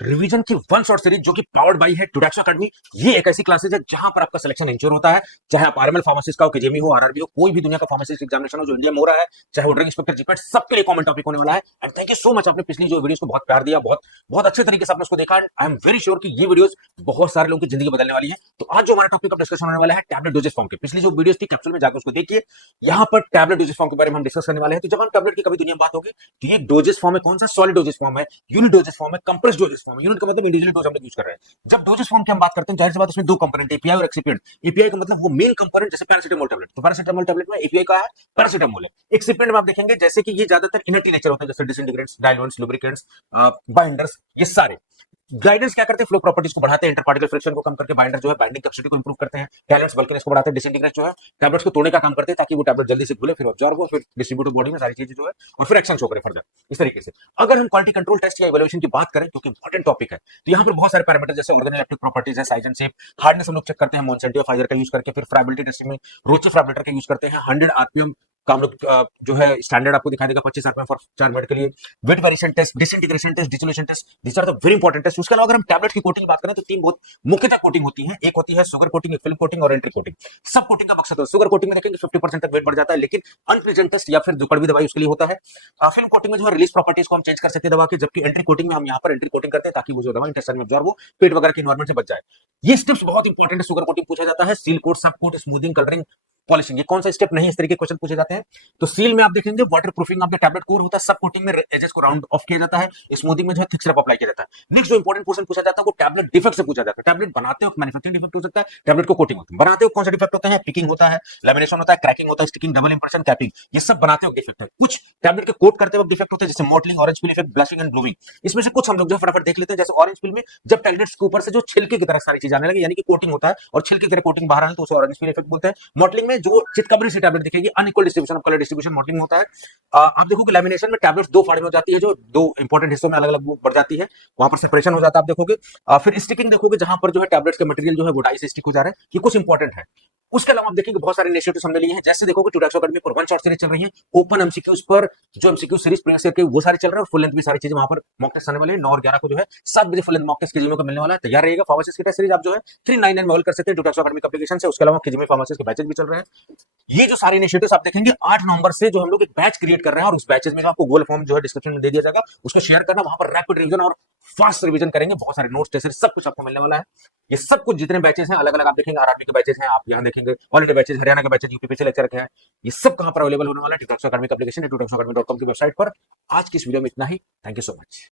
Revision की one shot series जो कि पावर्ड बाई है टुडेक्सो एकेडमी। ये एक ऐसी क्लासेज है जहां पर आपका सिलेक्शन इंश्योर होता है, चाहे आप आरएमएल फार्मेसिस्ट का हो, केजेएमई हो, आरआरबी हो, कोई भी दुनिया का फार्मेसिस्ट एग्जामिनेशन हो जो इंडिया में हो रहा है, चाहे वो ड्रग इंस्पेक्टर जीपीएट, सबके लिए कॉमन टॉपिक होने वाला है। And thank you so much, आपने पिछली जो वीडियोस को बहुत प्यार दिया, बहुत बहुत अच्छे तरीके से आपने उसको देखा। आई एम वेरी श्योर कि ये वीडियोस बहुत सारे लोगों की जिंदगी बदलने वाली है। तो आज जो हमारा टॉपिक का डिस्कशन होने वाला है टैबलेट डोजेस फॉर्म के, पिछली जो वीडियोस थी कैप्सूल में जाकर उसको देखिए। यहाँ पर टैबलेट डोजेस फॉर्म के बारे में हम डिस्कस करने वाले हैं। तो जब हम टैबलेट की कभी दुनिया में बात होगी तो ये डोजेस फॉर्म है, कौन सा सॉलिड डोजेस फॉर्म है, यूनिट डोजेस फॉर्म है, कंप्रेस डोजेस फॉर्म है। यूनिट का मतलब इंडिविजुअल डोज हम लोग यूज कर रहे हैं। जब डोजेस फॉर्म की हम बात करते हैं जाहिर सी बात उसमें दो कंपोनेंट एपीआई और एक्सिपिएंट। एपीआई का मतलब वो मेन कंपोनेंट, जैसे पैरासिटामोल टैबलेट, तो पैरासिटामोल टैबलेट में एपीआई का है पैरासिटामोल है। एक्सिपिएंट में आप देखेंगे जैसे कि ये ज्यादातर इनर्टी नेचर होते हैं, जैसे डिसइंटीग्रेंट्स, डायलुएंट्स, लुब्रिकेंट्स, बाइंडर्स, ये सारे गाइडेंस क्या करते हैं, फ्लो प्रॉपर्टीज को बढ़ाते हैं, इंटरपार्टिकल फ्रिक्शन को कम करके बाइंडर जो है बाइंडिंग कैपेसिटी को इंप्रूव करते हैं, टैलेंट्स बल्किनेस को बढ़ाते हैं, डिसइंटीग्रेट जो है टैबलेट्स को तोड़ने का काम करते हैं ताकि वो टैबलेट जल्दी से घुले, फिर ऑब्जॉर्ब हो, फिर डिस्ट्रीब्यूट बॉडी में सारी चीजें जो है और फिर एक्शन शो करे फर्दर इस तरीके से। अगर हम क्वालिटी कंट्रोल टेस्ट या इवैल्यूएशन की बात करें जो कि इंपॉर्टेंट टॉपिक है, तो यहाँ पर बहुत सारे पैरामीटर जैसे ऑर्गेनोलेप्टिक प्रॉपर्टीज है, साइज एंड शेप, हार्डनेस हम लोग चेक करते हैं मोनसेंटी और फाइजर का यूज करके, फिर फ्राइबिलिटी टेस्टिंग में रोचे फ्राइबिलिटर का यूज करते हैं, 100 आरपीएम का हम लोग जो है स्टैंडर्ड आपको दिखाई देगा 25 आरपीएम फॉर 4 मिनट के लिए, weight variation test, disintegration test, dissolution test, this are the very important test. उसके अलावा अगर हम टैबलेट की कोटिंग की बात करें तो तीन बहुत मुख्यतः कोटिंग होती है। एक होती है शुगर कोटिंग, एक फिल्म कोटिंग और एंट्री कोटिंग। सब कोटिंग का मकसद है, शुगर कोटिंग में देखेंगे 50% तक वेट बढ़ जाता है, लेकिन अनप्रेजेंट टेस्ट या फिर जो कड़वी दवाई उसके लिए होता है। फिल्म कोटिंग में जो है रिलीज प्रॉपर्टीज को हम चेंज कर सकते हैं दवा की, जबकि एंट्री कोटिंग में हम यहाँ पर एंट्री कोटिंग करते हैं ताकि वो जो दवा इंटेस्टाइन में अब्जॉर्ब हो, पेट वगैरह के एनवायरमेंट से बच जाए। ये स्टेप्स बहुत इंपॉर्टेंट है। शुगर कोटिंग पूछा जाता है, सील कोट, सब कोट, स्मूथिंग, कलरिंग, पॉलिशिंग, ये कौन सा स्टेप नहीं, इस तरीके के क्वेश्चन पूछे जाते हैं। तो सील में आप देखेंगे water proofing of the tablet core होता है, सब कोटिंग में एजेस को राउंड ऑफ किया जाता है, स्मूथिंग में जो है थिक सिरप अप्लाई किया जाता है। नेक्स्ट जो इंपॉर्टेंट क्वेश्चन पूछा जाता है वो टैबलेट डिफेक्ट से पूछा जाता है। टैबलेट बनाते हो मैन्युफैक्चरिंग डिफेक्ट हो सकता है, टैबलेट को कोटिंग होता है, बनाते हो कौन सा डिफेक्ट होता है, पिकिंग होता है, लैमिनेशन होता है, क्रैकिंग होता है, स्टिकिंग, डबल इंप्रेशन, कैपिंग, ये सब बनाते हो डिफेक्ट है। कुछ टैबलेट के कोट करते वक्त डिफेक्ट होते हैं जैसे mottling, orange peel effect, blushing and blowing. इसमें से कुछ हम लोग जो फटाफट देख लेते हैं। जैसे ऑरेंज पील में जब टैबलेट्स के ऊपर से जो छिलके की तरह सारी चीज आने लगे, यानी कि कोटिंग होता है और छिलके की तरह कोटिंग बाहर आने तो उसे ऑरेंज पील इफेक्ट बोलते हैं। मॉटलिंग में जो चितकबरी से टैबलेट दिखेगी, unequal distribution of colour distribution modelling होता है। आप देखोगे लैमिनेशन में टैबलेट्स दो फाड़ी में हो जाती है, जो दो इंपॉर्टेंट हिस्सों में अलग अलग बढ़ जाती है, वहां पर सेपरेशन हो जाता है आप देखोगे। फिर स्टिकिंग देखोगे जहां पर जो है टैबलेट्स का मटेरियल जो है वो डाई से स्टिक हो जा रहा है, ये कुछ इंपॉर्टेंट है। उसके अलावा आप देखेंगे बहुत सारे इनिशिएटिव्स हमने लिए हैं। जैसे देखोगे टुडेक्सो एकेडमी पर वन शॉट सीरीज चल रही है, ओपन एमसीक्यूज पर जो एमसीक्यू सीरीज प्रीवियस ईयर के वो सारे चल रहे हैं, और फुल लेंथ भी सारी चीजें वहां पर मॉक टेस्ट आने वाले हैं। 9 और 11 को जो है 7 बजे फुल लेंथ मॉक टेस्ट केजीएमई को मिलने वाला है, तैयार रहिएगा। फार्मेसिस्ट की टेस्ट सीरीज आप जो है 399 में कर सकते हैं टुडेक्सो एकेडमी एप्लीकेशन से। उसके अलावा केजीएमई फार्मेसिस्ट के बैचेस भी चल रहे हैं। ये जो सारे इनिशिएटिव्स आप देखेंगे 8 नवंबर से जो हम लोग एक बैच क्रिएट कर रहे हैं, और उस बैचेस में जो आपको गूगल फॉर्म जो है डिस्क्रिप्शन में दे दिया जाएगा, उसको शेयर करना, वहां पर रैपिड रिवीजन और फास्ट रिवीजन करेंगे। बहुत सारे नोट्स टेस्ट सब कुछ आपको मिलने वाला है। ये सब कुछ जितने बैचेस हैं अलग अलग आप देखेंगे, आरआरबी के बैचेस हैं, आप यहाँ देखेंगे ऑल इंडिया बैचेस, हरियाणा के बैचेस, यूपी से लेक्चर रखे हैं, ये सब कहां पर अवेलेबल होने वाला है, टुडेक्सो एकेडमी एप्लीकेशन, tudexiacademy.com की वेबसाइट पर। आज की इस वीडियो में इतना ही। Thank you so much.